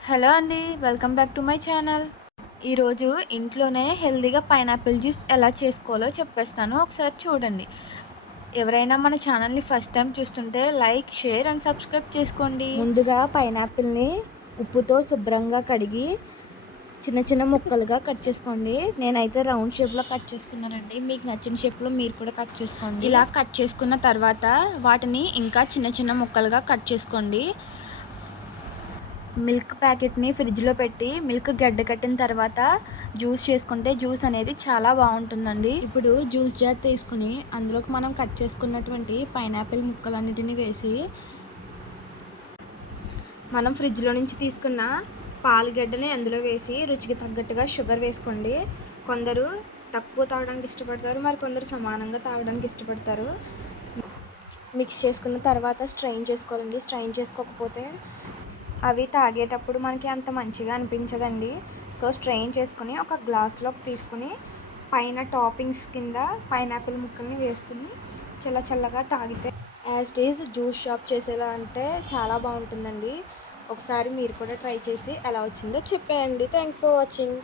Hello అండి. Welcome back to my channel. ఈరోజు ఇంట్లోనే హెల్తీగా పైనాపిల్ జ్యూస్ ఎలా చేసుకోవాలో చెప్పేస్తాను. ఒకసారి చూడండి. ఎవరైనా మన ఛానల్‌ని ఫస్ట్ టైమ్ చూస్తుంటే లైక్, షేర్ అండ్ సబ్స్క్రైబ్ చేసుకోండి. ముందుగా పైనాపిల్ని ఉప్పుతో శుభ్రంగా కడిగి చిన్న చిన్న ముక్కలుగా కట్ చేసుకోండి. నేనైతే రౌండ్ షేప్‌లో కట్ చేసుకున్నానండి. మీకు నచ్చిన షేప్‌లో మీరు కూడా కట్ చేసుకోండి. ఇలా కట్ చేసుకున్న తర్వాత వాటిని ఇంకా చిన్న చిన్న ముక్కలుగా కట్ చేసుకోండి. మిల్క్ ప్యాకెట్‌ని ఫ్రిడ్జ్‌లో పెట్టి మిల్క్ గడ్డ కట్టిన తర్వాత జ్యూస్ చేసుకుంటే జ్యూస్ అనేది చాలా బాగుంటుందండి. ఇప్పుడు జ్యూస్ జార్ తీసుకుని అందులోకి మనం కట్ చేసుకున్నటువంటి పైనాపిల్ ముక్కలన్నిటిని వేసి మనం ఫ్రిడ్జ్లో నుంచి తీసుకున్న పాలుగడ్డని అందులో వేసి రుచికి తగ్గట్టుగా షుగర్ వేసుకోండి. కొందరు తక్కువ తాగడానికి ఇష్టపడతారు, మరి కొందరు సమానంగా తాగడానికి ఇష్టపడతారు. మిక్స్ చేసుకున్న తర్వాత స్ట్రెయిన్ చేసుకోవాలండి. స్ట్రెయిన్ చేసుకోకపోతే అవి తాగేటప్పుడు మనకి అంత మంచిగా అనిపించదండి. సో స్ట్రెయిన్ చేసుకుని ఒక గ్లాస్లోకి తీసుకుని పైన టాపింగ్స్ కింద పైనాపిల్ ముక్కల్ని వేసుకుని చల్లగా తాగితే as it is juice shop చేసేలా అంటే చాలా బాగుంటుందండి. ఒకసారి మీరు కూడా ట్రై చేసి ఎలా వచ్చిందో చెప్పేయండి. Thanks for watching.